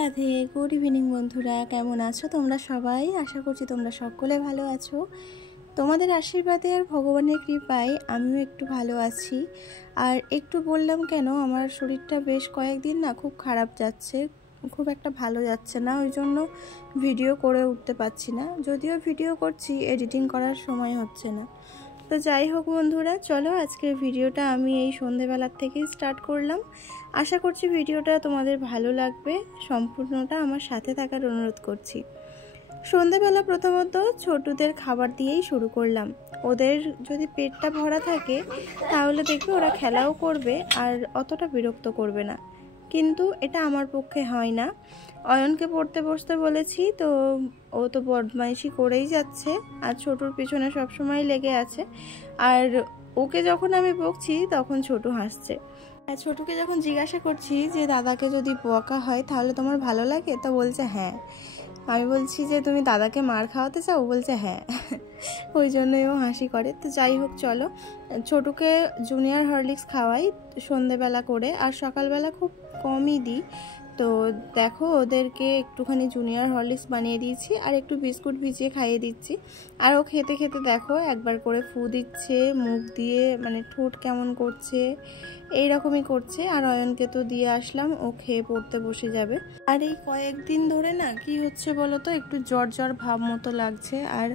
Radhe good evening বন্ধুরা, কেমন আছো তোমরা সবাই? আশা করছি তোমরা সকলে ভালো আছো। তোমাদের আশীর্বাদে আর ভগবানের কৃপায় আমিও একটু ভালো আছি। আর একটু বললাম কেন, আমার শরীরটা বেশ কয়েকদিন না খুব খারাপ যাচ্ছে, খুব একটা ভালো যাচ্ছে না, ওই জন্য ভিডিও করে উঠতে পারছি না। যদিও ভিডিও করছি, এডিটিং করার সময় হচ্ছে না। তো যাই হোক বন্ধুরা, চলো আজকের ভিডিওটা আমি এই সন্ধেবেলার থেকেই স্টার্ট করলাম। আশা করছি ভিডিওটা তোমাদের ভালো লাগবে, সম্পূর্ণটা আমার সাথে থাকার অনুরোধ করছি। সন্ধেবেলা প্রথমত ছোটদের খাবার দিয়েই শুরু করলাম। ওদের যদি পেটটা ভরা থাকে তাহলে দেখবে ওরা খেলাও করবে আর অতটা বিরক্ত করবে না, কিন্তু এটা আমার পক্ষে হয় না। অয়নকে পড়তে বসতে বলেছি, তো ও তো বদমাইশি করেই যাচ্ছে আর ছোটুর পিছনে সবসময় লেগে আছে। আর ওকে যখন আমি বকছি তখন ছোটু হাসছে। আর ছোটুকে যখন জিজ্ঞাসা করছি যে দাদাকে যদি বকা হয় তাহলে তোমার ভালো লাগে, তো বলছে হ্যাঁ। আমি বলছি যে তুমি দাদাকে মার খাওয়াতে চাও, বলছে হ্যাঁ। ওই জন্যই ও হাসি করে। তো যাই হোক, চলো ছোটুকে জুনিয়র হরলিক্স খাওয়াই সন্ধেবেলা করে, আর সকালবেলা খুব কমই দিই। তো দেখো ওদেরকে একটুখানি জুনিয়র হরলিক্স বানিয়ে দিয়েছি আর একটু বিস্কুট ভিজিয়ে খাইয়ে দিচ্ছি। আর ও খেতে খেতে দেখো একবার করে ফু দিচ্ছে মুখ দিয়ে, মানে ঠোঁট কেমন করছে এইরকমই করছে। আর অয়নকে তো দিয়ে আসলাম, ও খেয়ে পড়তে বসে যাবে। আর এই কয়েকদিন ধরে না কি হচ্ছে বলো তো, একটু জ্বর জ্বর ভাব মতো লাগছে, আর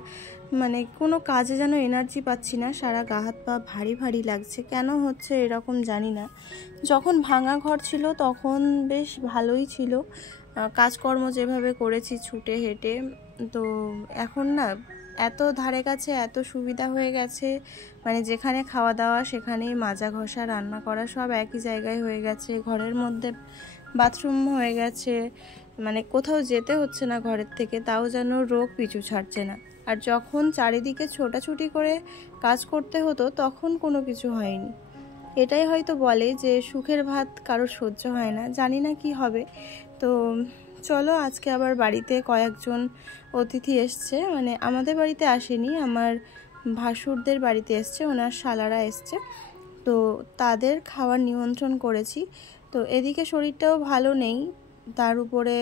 মানে কোনো কাজে যেন এনার্জি পাচ্ছি না, সারা গা হাত পা ভারী ভারী লাগছে। কেন হচ্ছে এরকম জানি না। যখন ভাঙা ঘর ছিল তখন বেশ ভালোই ছিল, কাজকর্ম যেভাবে করেছি ছুটে হেঁটে। তো এখন না এত ধারে কাছে এত সুবিধা হয়ে গেছে, মানে যেখানে খাওয়া দাওয়া সেখানেই মাজা ঘষা রান্না করা সব একই জায়গায় হয়ে গেছে, ঘরের মধ্যে বাথরুম হয়ে গেছে, মানে কোথাও যেতে হচ্ছে না ঘরের থেকে, তাও যেন রোগ পিছু ছাড়ছে না। আর যখন চারিদিকে ছোটাছুটি করে কাজ করতে হতো তখন কোনো কিছু হয়নি। এটাই হয়তো বলে যে সুখের ভাত কারোর সহ্য হয় না, জানি না কি হবে। তো চলো আজকে আবার বাড়িতে কয়েকজন অতিথি এসছে, মানে আমাদের বাড়িতে আসেনি, আমার ভাসুরদের বাড়িতে এসছে, ওনার শালারা এসছে। তো তাদের খাওয়ার নিমন্ত্রণ করেছি। তো এদিকে শরীরটাও ভালো নেই, তার উপরে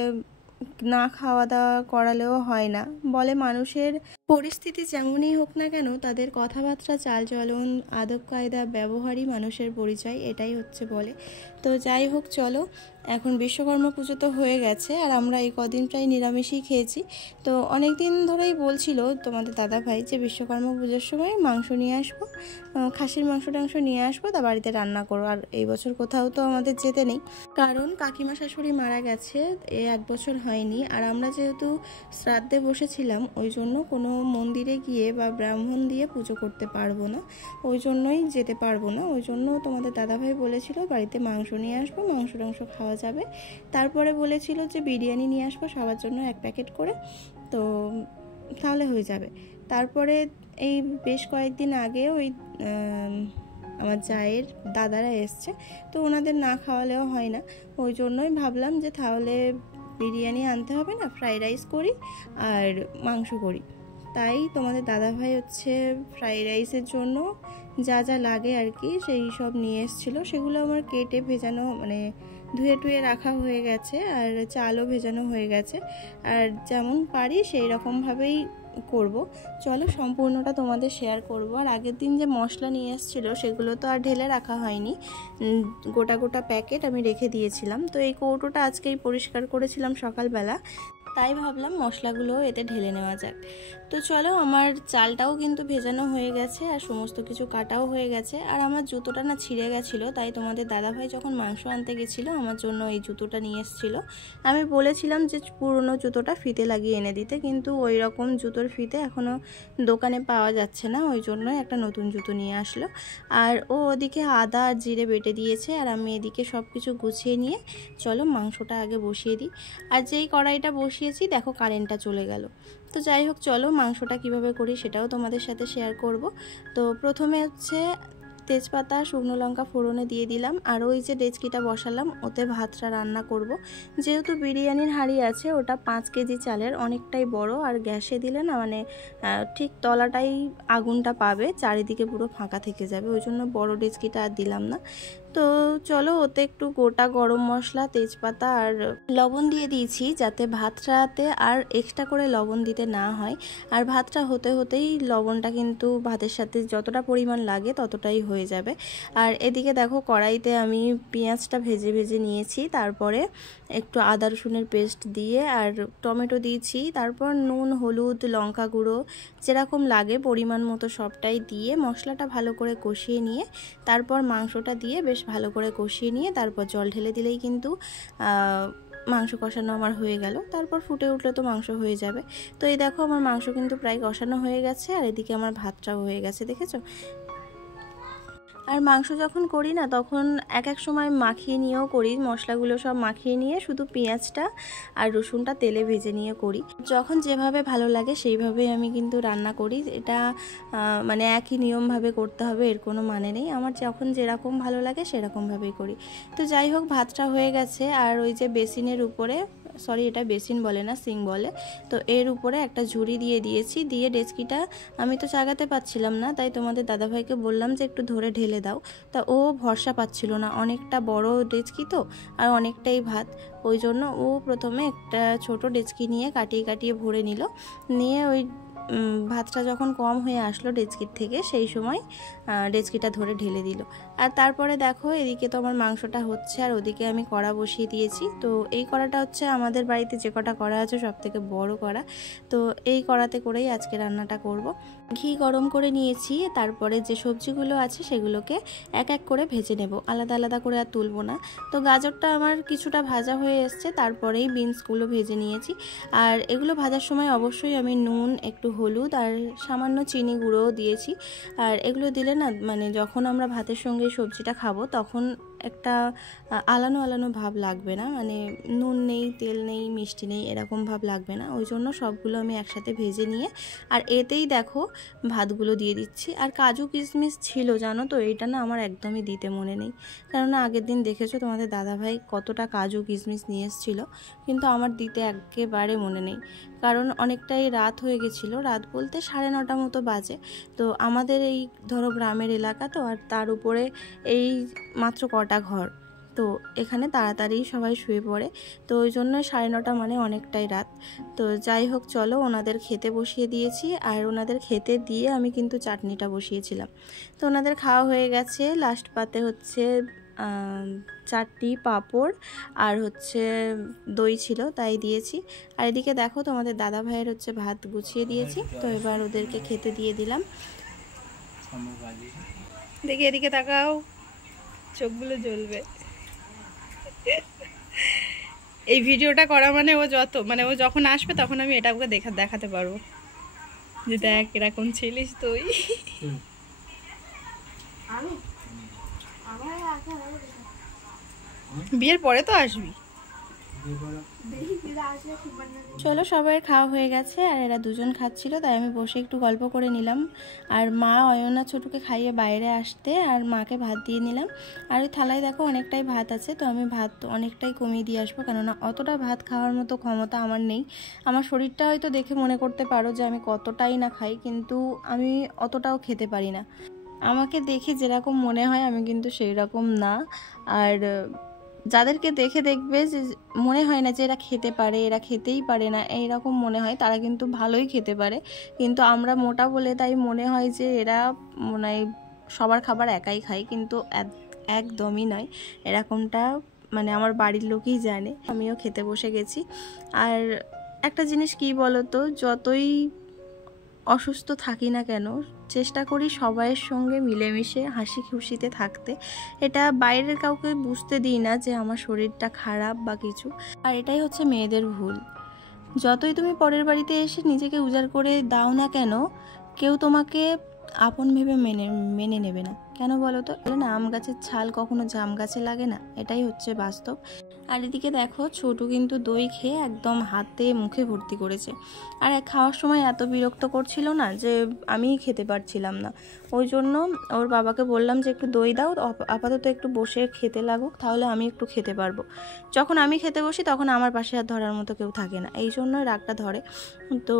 না খাওয়া দাওয়া করালেও হয় না। বলে মানুষের পরিস্থিতি যেমনই হোক না কেন, তাদের কথাবার্তা চালচলন আদব কায়দা ব্যবহারই মানুষের পরিচয়, এটাই হচ্ছে বলে। তো যাই হোক, চলো এখন বিশ্বকর্মা পুজো তো হয়ে গেছে, আর আমরা এই কদিন প্রায় নিরামিষই খেয়েছি। তো অনেক দিন ধরেই বলছিল তোমাদের দাদা ভাই যে বিশ্বকর্মা পুজোর সময় মাংস নিয়ে আসবো, খাসির মাংস টাংস নিয়ে আসবো, তা বাড়িতে রান্না করো। আর এই বছর কোথাও তো আমাদের যেতে নেই, কারণ কাকিমা শাশুড়ি মারা গেছে, 1 বছর হয়নি। আর আমরা যেহেতু শ্রাদ্ধে বসেছিলাম, ওই জন্য কোনো মন্দিরে গিয়ে বা ব্রাহ্মণ দিয়ে পুজো করতে পারবো না, ওই জন্যই যেতে পারবো না। ওই জন্য তোমাদের দাদাভাই বলেছিল বাড়িতে মাংস নিয়ে আসবো, মাংস টাংস খাওয়া যাবে। তারপরে বলেছিল যে বিরিয়ানি নিয়ে আসবো সবার জন্য 1 প্যাকেট করে, তো তাহলে হয়ে যাবে। তারপরে এই বেশ কয়েকদিন আগে ওই আমার জায়ের দাদারা এসছে, তো ওনাদের না খাওয়ালেও হয় না, ওই জন্যই ভাবলাম যে তাহলে বিরিয়ানি আনতে হবে না, ফ্রাইড রাইস করি আর মাংস করি। তাই তোমাদের দাদাভাই হচ্ছে ফ্রাইড রাইসের জন্য যা যা লাগে আর কি সেই সব নিয়ে এসেছিলো, সেগুলো আমার কেটে ভেজানো, মানে ধুয়ে টুয়ে রাখা হয়ে গেছে, আর চালও ভেজানো হয়ে গেছে। আর যেমন পারি সেই রকমভাবেই করব। চলো সম্পূর্ণটা তোমাদের শেয়ার করব। আর আগের দিন যে মশলা নিয়ে এসেছিলো সেগুলো তো আর ঢেলে রাখা হয়নি, গোটা গোটা প্যাকেট আমি রেখে দিয়েছিলাম। তো এই কৌটোটা আজকেই পরিষ্কার করেছিলাম সকালবেলা, তাই ভাবলাম মশলাগুলো এতে ঢেলে নেওয়া যাক। তো চলো, আমার চালটাও কিন্তু ভেজানো হয়ে গেছে আর সমস্ত কিছু কাটাও হয়ে গেছে। আর আমার জুতোটা না ছিঁড়ে গেছিলো, তাই তোমাদের দাদাভাই যখন মাংস আনতে গেছিলো আমার জন্য এই জুতোটা নিয়ে এসেছিলো। আমি বলেছিলাম যে পুরনো জুতোটা ফিতে লাগিয়ে এনে দিতে, কিন্তু ওই রকম জুতোর ফিতে এখনও দোকানে পাওয়া যাচ্ছে না, ওই জন্য একটা নতুন জুতো নিয়ে আসলো। আর ও ওদিকে আদা আর জিরে বেটে দিয়েছে, আর আমি এদিকে সব কিছু গুছিয়ে নিয়ে চলো মাংসটা আগে বসিয়ে দিই। আর যেই কড়াইটা বসিয়েছি দেখো কারেন্টটা চলে গেল। তো যাই হোক, চলো মাংসটা কিভাবে করি সেটাও তোমাদের সাথে শেয়ার করব। তো প্রথমে হচ্ছে তেজপাতা শুকনো লঙ্কা ফোড়নে দিয়ে দিলাম, আর ওই যে ডেচকিটা বসালাম ওতে ভাতটা রান্না করব। যেহেতু বিরিয়ানির হাঁড়ি আছে, ওটা 5 কেজি চালের, অনেকটাই বড়, আর গ্যাসে দিলে না মানে ঠিক তলাটাই আগুনটা পাবে, চারিদিকে পুরো ফাঁকা থেকে যাবে, ওই জন্য বড় ডেচকিটা আর দিলাম না। তো চলো ওতে একটু গোটা গরম মশলা, তেজপাতা আর লবণ দিয়ে দিয়েছি, যাতে ভাতটাতে আর এক্সট্রা করে লবণ দিতে না হয়। আর ভাতটা হতে হতেই লবণটা কিন্তু ভাতের সাথে যতটা পরিমাণ লাগে ততটাই হয়ে যাবে। আর এদিকে দেখো কড়াইতে আমি পেঁয়াজটা ভেজে ভেজে নিয়েছি, তারপরে একটু আদা রসুনের পেস্ট দিয়ে আর টমেটো দিয়েছি, তারপর নুন, হলুদ, লঙ্কা গুঁড়ো যেরকম লাগে পরিমাণ মতো সবটাই দিয়ে মশলাটা ভালো করে কষিয়ে নিয়ে তারপর মাংসটা দিয়ে বেশ ভালো করে কষিয়ে নিয়ে তারপর জল ঢেলে দিলেই কিন্তু মাংস কষানো আমার হয়ে গেল। তারপর ফুটে উঠলে তো মাংস হয়ে যাবে। তো এই দেখো আমার মাংস কিন্তু প্রায় কষানো হয়ে গেছে, আর এদিকে আমার ভাতটাও হয়ে গেছে, দেখেছো। আর মাংস যখন করি না তখন এক এক সময় মাখিয়ে নিয়েও করি, মশলাগুলো সব মাখিয়ে নিয়ে শুধু পেঁয়াজটা আর রসুনটা তেলে ভেজে নিয়ে করি। যখন যেভাবে ভালো লাগে সেইভাবেই আমি কিন্তু রান্না করি। এটা মানে একই নিয়মভাবে করতে হবে এর কোনো মানে নেই, আমার যখন যেরকম ভালো লাগে সেরকমভাবেই করি। তো যাই হোক, ভাতটা হয়ে গেছে। আর ওই যে বেসিনের উপরে, সরি এটা বেসিন বলে না, সিং বলে, তো এর উপরে একটা ঝুড়ি দিয়ে দিয়েছি। দিয়ে ডেচকিটা আমি তো চাগাতে পাচ্ছিলাম না, তাই তোমাদের দাদাভাইকে বললাম যে একটু ধরে ঢেলে দাও। তা ও ভরসা পাচ্ছিল না, অনেকটা বড় ডেচকি তো আর অনেকটাই ভাত, ওই জন্য ও প্রথমে একটা ছোট ডেচকি নিয়ে কাটিয়ে কাটিয়ে ভরে নিল। নিয়ে ওই ভাতটা যখন কম হয়ে আসলো ডেচকির থেকে সেই সময় ডেচকিটা ধরে ঢেলে দিল। আর তারপরে দেখো এদিকে তো আমার মাংসটা হচ্ছে আর ওদিকে আমি কড়া বসিয়ে দিয়েছি। তো এই কড়াটা হচ্ছে আমাদের বাড়িতে যে কটা কড়া আছে সব থেকে বড় কড়া, তো এই কড়াতে করেই আজকে রান্নাটা করব। ঘি গরম করে নিয়েছি, তারপরে যে সবজিগুলো আছে সেগুলোকে এক এক করে ভেজে নেব, আলাদা আলাদা করে আর তুলব না। তো গাজরটা আমার কিছুটা ভাজা হয়ে এসছে, তারপরেই বিনসগুলো ভেজে নিয়েছি। আর এগুলো ভাজার সময় অবশ্যই আমি নুন, একটু হলুদ আর সামান্য চিনি গুঁড়োও দিয়েছি। আর এগুলো দিলে না মানে যখন আমরা ভাতের সঙ্গে সবজিটা খাবো তখন একটা আলানো আলানো ভাব লাগবে না, মানে নুন নেই, তেল নেই, মিষ্টি নেই, এরকম ভাব লাগবে না। ওই জন্য সবগুলো আমি একসাথে ভেজে নিয়ে আর এতেই দেখো ভাতগুলো দিয়ে দিচ্ছি। আর কাজু কিশমিশ ছিল জানো তো, এইটা না আমার একদমই দিতে মনে নেই, কেননা আগের দিন দেখেছো তোমাদের দাদাভাই কতটা কাজু কিশমিশ নিয়ে এসেছিলো, কিন্তু আমার দিতে একেবারে মনে নেই, কারণ অনেকটাই রাত হয়ে গেছিলো। রাত বলতে 9:30 মতো বাজে। তো আমাদের এই ধরো গ্রামের এলাকা তো, আর তার উপরে এই মাত্র কটা ঘর, তো এখানে তাড়াতাড়ি সবাই শুয়ে পড়ে, তো ওই জন্য 9:30 মানে অনেকটাই রাত। তো যাই হোক চলো, ওনাদের খেতে বসিয়ে দিয়েছি। আর ওনাদের খেতে দিয়ে আমি কিন্তু চাটনিটা বসিয়েছিলাম। তো ওনাদের খাওয়া হয়ে গেছে। লাস্ট পাতে হচ্ছে চাটনি, পাঁপড় আর হচ্ছে দই ছিল, তাই দিয়েছি। আর এদিকে দেখো তোমাদের দাদা ভাইয়ের হচ্ছে ভাত গুছিয়ে দিয়েছি, তো এবার ওদেরকে খেতে দিয়ে দিলাম। দেখি এদিকে তাকাও, চোখগুলো জ্বলবে। এই ভিডিওটা করা মানে ও যখন আসবে তখন আমি এটা ওকে দেখাতে পারবো যে দেখ এরকম ছিলিস তুই। বিয়ের পরে তো আসবি। চলো, সবাই খাওয়া হয়ে গেছে আর এরা দুজন খাচ্ছিল, তাই আমি বসে একটু গল্প করে নিলাম। আর মা অয়না ছোটুকে খাইয়ে বাইরে আসতে আর মাকে ভাত দিয়ে নিলাম। আর ওই থালায় দেখো অনেকটাই ভাত আছে, তো আমি ভাত অনেকটাই কমিয়ে দিয়ে আসবো, কেননা অতটা ভাত খাওয়ার মতো ক্ষমতা আমার নেই। আমার শরীরটা হয়তো দেখে মনে করতে পারো যে আমি কতটাই না খাই, কিন্তু আমি অতটাও খেতে পারি না। আমাকে দেখে যেরকম মনে হয় আমি কিন্তু সেই রকম না। আর যাদেরকে দেখে দেখবে যে মনে হয় না যে এরা খেতে পারে, এরা খেতেই পারে না, এইরকম মনে হয়, তারা কিন্তু ভালোই খেতে পারে। কিন্তু আমরা মোটা বলে তাই মনে হয় যে এরা মানে সবার খাবার একাই খায়, কিন্তু একদমই নয় এরকমটা, মানে আমার বাড়ির লোকই জানে। আমিও খেতে বসে গেছি। আর একটা জিনিস কি বলো তো, যতই অসুস্থ থাকি না কেন চেষ্টা করি সবাইয়ের সঙ্গে মিলেমিশে হাসি খুশিতে থাকতে। এটা বাইরের কাউকে বুঝতে দিই না যে আমার শরীরটা খারাপ বা কিছু। আর এটাই হচ্ছে মেয়েদের ভুল। যতই তুমি পরের বাড়িতে এসে নিজেকে উজাড় করে দাও না কেন, কেউ তোমাকে আপন ভেবে মেনে নেবে না। কেন বলো তো? না, আম গাছের ছাল কখনো জাম গাছে লাগে না, এটাই হচ্ছে বাস্তব। আর এদিকে দেখো ছোটু কিন্তু দই খেয়ে একদম হাতে মুখে ভর্তি করেছে। আর খাওয়ার সময় এত বিরক্ত করছিল না যে আমি খেতে পারছিলাম না। ওই জন্য ওর বাবাকে বললাম যে একটু দই দাও, আপাতত একটু বসে খেতে লাগুক, তাহলে আমি একটু খেতে পারবো। যখন আমি খেতে বসি তখন আমার পাশে আর ধরার মতো কেউ থাকে না, এই জন্যই রাগটা ধরে। তো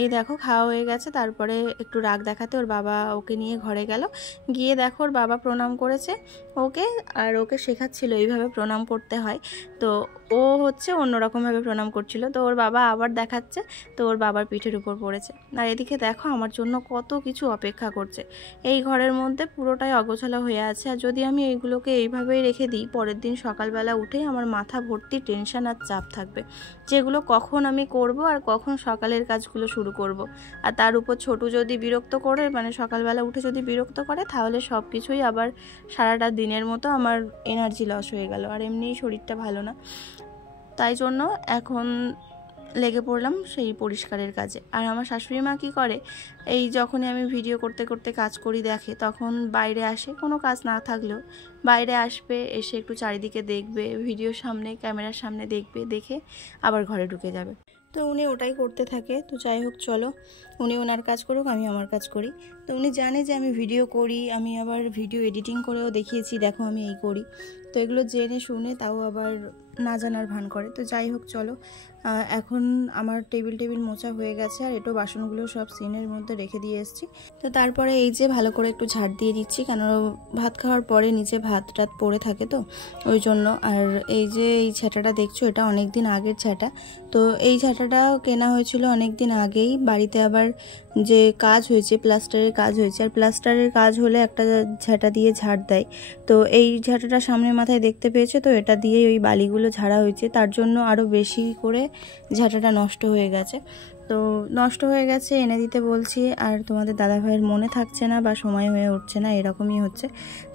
এই দেখো খাওয়া হয়ে গেছে, তারপরে একটু রাগ দেখাতে ওর বাবা ওকে নিয়ে ঘরে গেল। গিয়ে দেখো ওর বাবা প্রণাম করেছে ওকে, আর ওকে শেখাচ্ছিল এইভাবে প্রণাম করতে হয়। তো ও হচ্ছে অন্যরকমভাবে প্রণাম করছিল, তো ওর বাবা আবার দেখাচ্ছে, তো ওর বাবার পিঠের উপর পড়েছে। আর এদিকে দেখো আমার জন্য কত কিছু অপেক্ষা করছে। এই ঘরের মধ্যে পুরোটাই অগোছালো হয়ে আছে, আর যদি আমি এইগুলোকে এইভাবেই রেখে দিই পরের দিন সকালবেলা উঠেই আমার মাথা ভর্তি টেনশন আর চাপ থাকবে, যেগুলো কখন আমি করব আর কখন সকালের কাজগুলো শুরু করব। আর তার উপর ছোটু যদি বিরক্ত করে, মানে সকালবেলা উঠে যদি বিরক্ত করে, তাহলে সব কিছুই আবার সারাটা দিনের মতো আমার এনার্জি লস হয়ে গেল, আর এমনিই শরীরটা ভালো না। তাই জন্য এখন লেগে পড়লাম সেই পরিষ্কারের কাজে। আর আমার শাশুড়ি মা কী করে, এই যখনই আমি ভিডিও করতে করতে কাজ করি দেখে, তখন বাইরে আসে, কোনো কাজ না থাকলেও বাইরে আসবে, এসে একটু চারিদিকে দেখবে, ভিডিওর সামনে ক্যামেরার সামনে দেখবে, দেখে আবার ঘরে ঢুকে যাবে। তো উনি ওটাই করতে থাকে। তো যাই হোক, চলো উনি ওনার কাজ করুক, আমি আমার কাজ করি। তো উনি জানে যে আমি ভিডিও করি, আমি আবার ভিডিও এডিটিং করেও দেখিয়েছি, দেখো আমি এই করি। তো এগুলো জেনে শুনে তাও আবার না জানার ভান করে। তো যাই হোক, চলো এখন আমার টেবিল মোছা হয়ে গেছে, আর এটো বাসনগুলো সব সিনের মধ্যে রেখে দিয়ে এসেছি। তো তারপরে এই যে ভালো করে একটু ঝাড় দিয়ে দিচ্ছি, কেন ভাত খাওয়ার পরে নিচে ভাত টাত পড়ে থাকে, তো ওই জন্য। আর এই যে এই ঝাঁটাটা দেখছো, এটা অনেক দিন আগের ঝাঁটা। তো এই ঝাঁটাটা কেনা হয়েছিল অনেক দিন আগেই। বাড়িতে আবার যে কাজ হয়েছে, প্লাস্টারের কাজ হয়েছে, আর প্লাস্টারের কাজ হলে একটা ঝাঁটা দিয়ে ঝাড় দেয়। তো এই ঝাঁটাটা সামনের মাথায় দেখতে পেয়েছে, তো এটা দিয়ে ওই বালিগুলো ঝাড়া হয়েছে, তার জন্য আরও বেশি করে ঝাঁটাটা নষ্ট হয়ে গেছে। তো নষ্ট হয়ে গেছে, এনে দিতে বলছি, আর তোমাদের দাদাভাইয়ের মনে থাকছে না বা সময় হয়ে উঠছে না, এরকমই হচ্ছে।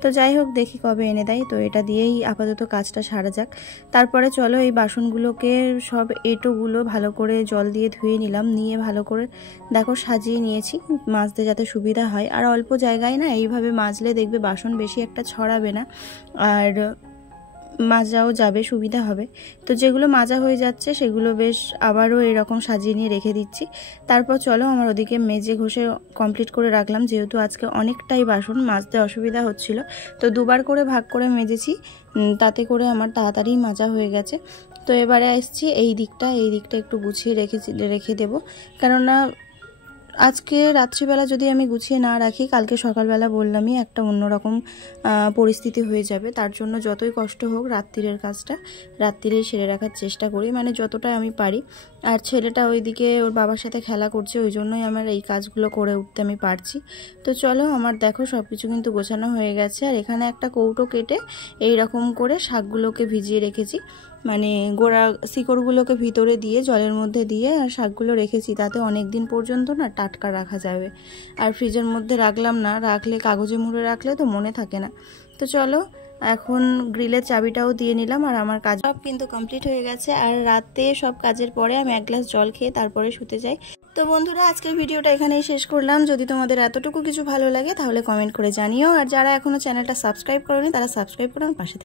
তো যাই হোক, দেখি কবে এনে দেয়। তো এটা দিয়েই আপাতত কাজটা সারা যাক। তারপরে চলো এই বাসনগুলোকে সব এঁটোগুলো ভালো করে জল দিয়ে ধুয়ে নিলাম, নিয়ে ভালো করে দেখো সাজিয়ে নিয়েছি, মাজতে যাতে সুবিধা হয়। আর অল্প জায়গায় না এইভাবে মাজলে দেখবে বাসন বেশি একটা ছড়াবে না, আর মাজাও যাবে, সুবিধা হবে। তো যেগুলো মাজা হয়ে যাচ্ছে সেগুলো বেশ আবারও এরকম সাজিয়ে নিয়ে রেখে দিচ্ছি। তারপর চলো আমার ওদিকে মেজে ঘষে কমপ্লিট করে রাখলাম, যেহেতু আজকে অনেকটাই বাসন, মাজতে অসুবিধা হচ্ছিল। তো দুবার করে ভাগ করে মেজেছি, তাতে করে আমার তাড়াতাড়ি মাজা হয়ে গেছে। তো এবারে আসছি এই দিকটা একটু গুছিয়ে রেখে দেবো, কেননা আজকে রাত্রিবেলা যদি আমি গুছিয়ে না রাখি, কালকে সকালবেলা বললামই একটা অন্যরকম পরিস্থিতি হয়ে যাবে। তার জন্য যতই কষ্ট হোক রাত্রিরের কাজটা রাত্রিরেই সেরে রাখার চেষ্টা করি, মানে যতটা আমি পারি। আর ছেলেটা ওইদিকে ওর বাবার সাথে খেলা করছে, ওই জন্যই আমার এই কাজগুলো করে উঠতে আমি পারছি। তো চলো আমার দেখো সব কিছু কিন্তু গোছানো হয়ে গেছে। আর এখানে একটা কৌটো কেটে এই রকম করে শাকগুলোকে ভিজিয়ে রেখেছি, মানে গোড়া শিকড়গুলোকে ভিতরে দিয়ে জলের মধ্যে দিয়ে আর শাকগুলো রেখেছি, তাতে অনেক দিন পর্যন্ত না টাটকা রাখা যাবে। আর ফ্রিজের মধ্যে রাখলাম না, রাখলে কাগজে মুড়ে রাখলে তো মনে থাকে না। তো চলো এখন গ্রিলের চাবিটাও দিয়ে নিলাম, আর আমার কাজ সব কিন্তু কমপ্লিট হয়ে গেছে। আর রাতে সব কাজের পরে আমি এক গ্লাস জল খেয়ে তারপরে শুতে যাই। তো বন্ধুরা, আজকের ভিডিওটা এখানেই শেষ করলাম। যদি তোমাদের এতটুকু কিছু ভালো লাগে তাহলে কমেন্ট করে জানিও, আর যারা এখনো চ্যানেলটা সাবস্ক্রাইব করোনি তারা সাবস্ক্রাইব করে আমার পাশে